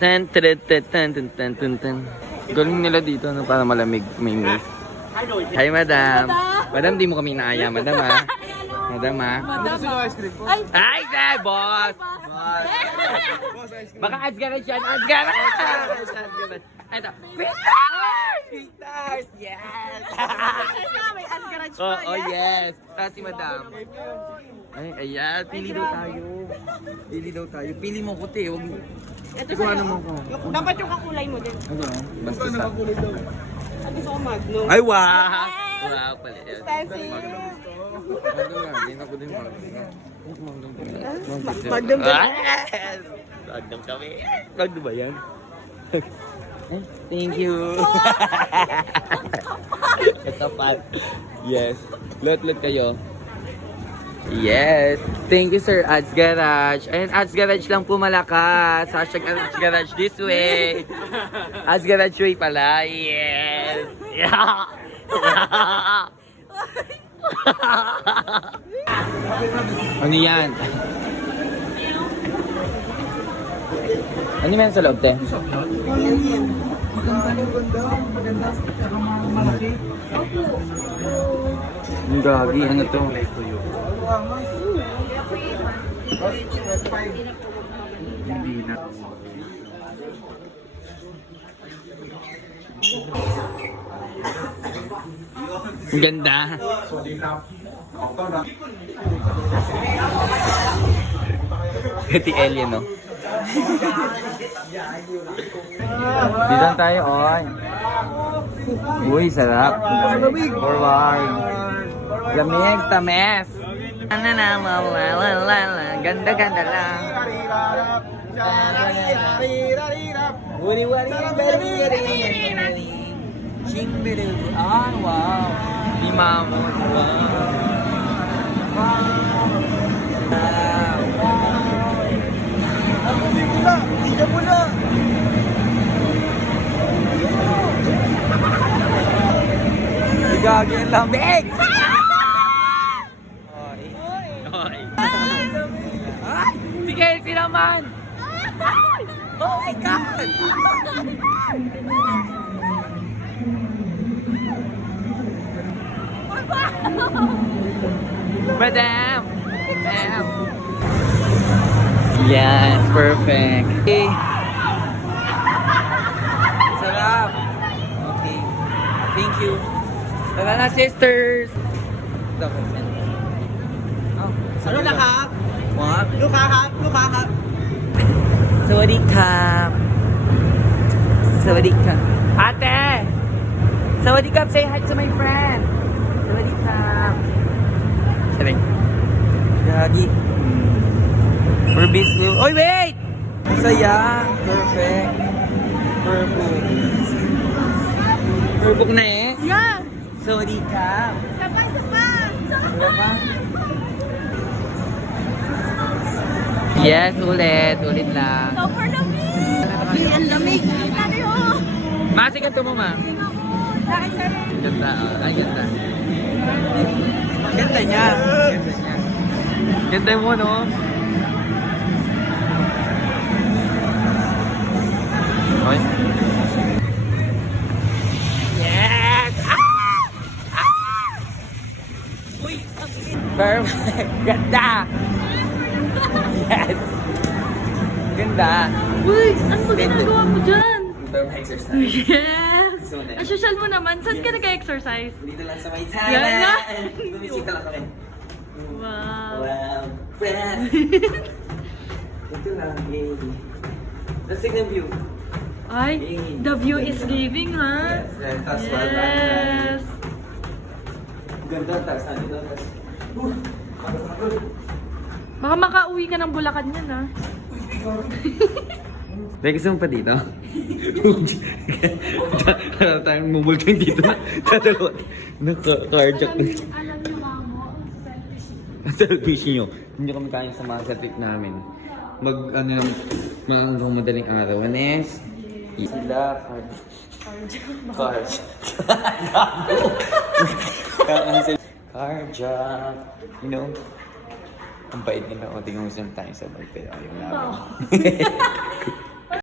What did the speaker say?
Tan, tan, tan, tan, tan, tan, tan, tan. Galing nila dito, no? Para malamig. May mist. Hi, madam. Madam, di mo kami inaaya. Madam, ha? Madam, ha? Ay, sir! Boss! Baka ads garage yan. Ads garage! Ito. Pintars! Yes! May ads garage pa. Oh, yes. Tapos si madam. Ay, ayan. Pili daw tayo. Pili daw tayo. Pili mo kuti. Huwag mo. Ito Kuha sa'yo. naman ko. Dapat yung kakulay mo din. Ano? Basta sa... Ang gusto ko Magnum. Ay, wow! Wow pala yan. Expensive. Magnum nga. Din ako din Magnum. Magnum din. Yes! Magnum kami. Magnum ba yan? Thank you. Ito pa. Yes. Lot kayo. Yes. Thank you, Sir Ads Garage. Ayan, Ads Garage lang po malakas. Hashtag Ads Garage this way. Ads Garage way pala. Yes. Yeah. Ano yan? Ano yan sa loob, te? Ang gagi, ano to? Hindi na. Ang ganda. Kati alien, no? Dito tayo, oy. Uy, sarap. Forward. Lamig, tames. Ganda lang. Wari-wari, Chingbiru. Ah, wow. Imamo. Hindi mo na. Gagi ang lamig! Oy! Ay! Si Kelsey naman! Oh my God! Madam! Madam! Yes, perfect. Okay. Sarap! Okay. Thank you. Tara na, sisters! Ano na ka? What? Luka ka. Sawadee ka. Sawadee ka. Ate! Sawadee ka, say hi to my friend. Sawadee ka. Saring. Gagi. We're busy. Oy, wait! Masaya. Perfect. Perfect. Perfect na eh. Yeah. Sawadee ka. Sapa. Diba? Yes, ulit lang. Super lamig. Ang lamig. Tayo. Masikat to mo, ma. Bakit sir? Ganda, ay ganda. Ganda niya. Ganda mo, no? Oy. Yes! Uy! Perfect! Ganda! Yes! Ganda! Uy, ano ba ginagawa mo dyan? Exercise. Yes! So nice. Ang social mo naman, saan ka nag-exercise? Dito lang sa may Yan na. Thailand! Bumisita lang kami. Wow! Wow! Friends! Ito lang, yay! Let's take the view. Ay, the view is giving, ha? Yes, that's well Yes! Ganda, taas na dito. Baka makauwi ka ng Bulacan yan, ha? Dahil gusto mo pa dito? Harap tayong mumultong dito. Tatalo. Naka-carjack. Alam niyo, mamo, selfish. Selfish nyo. Hindi kami kaya sa mga set namin. Mga madaling araw. Anes. Sila. Carjack. You know? Ang bait nila. O, tingnan mo saan tayo sa birthday. Ayaw namin.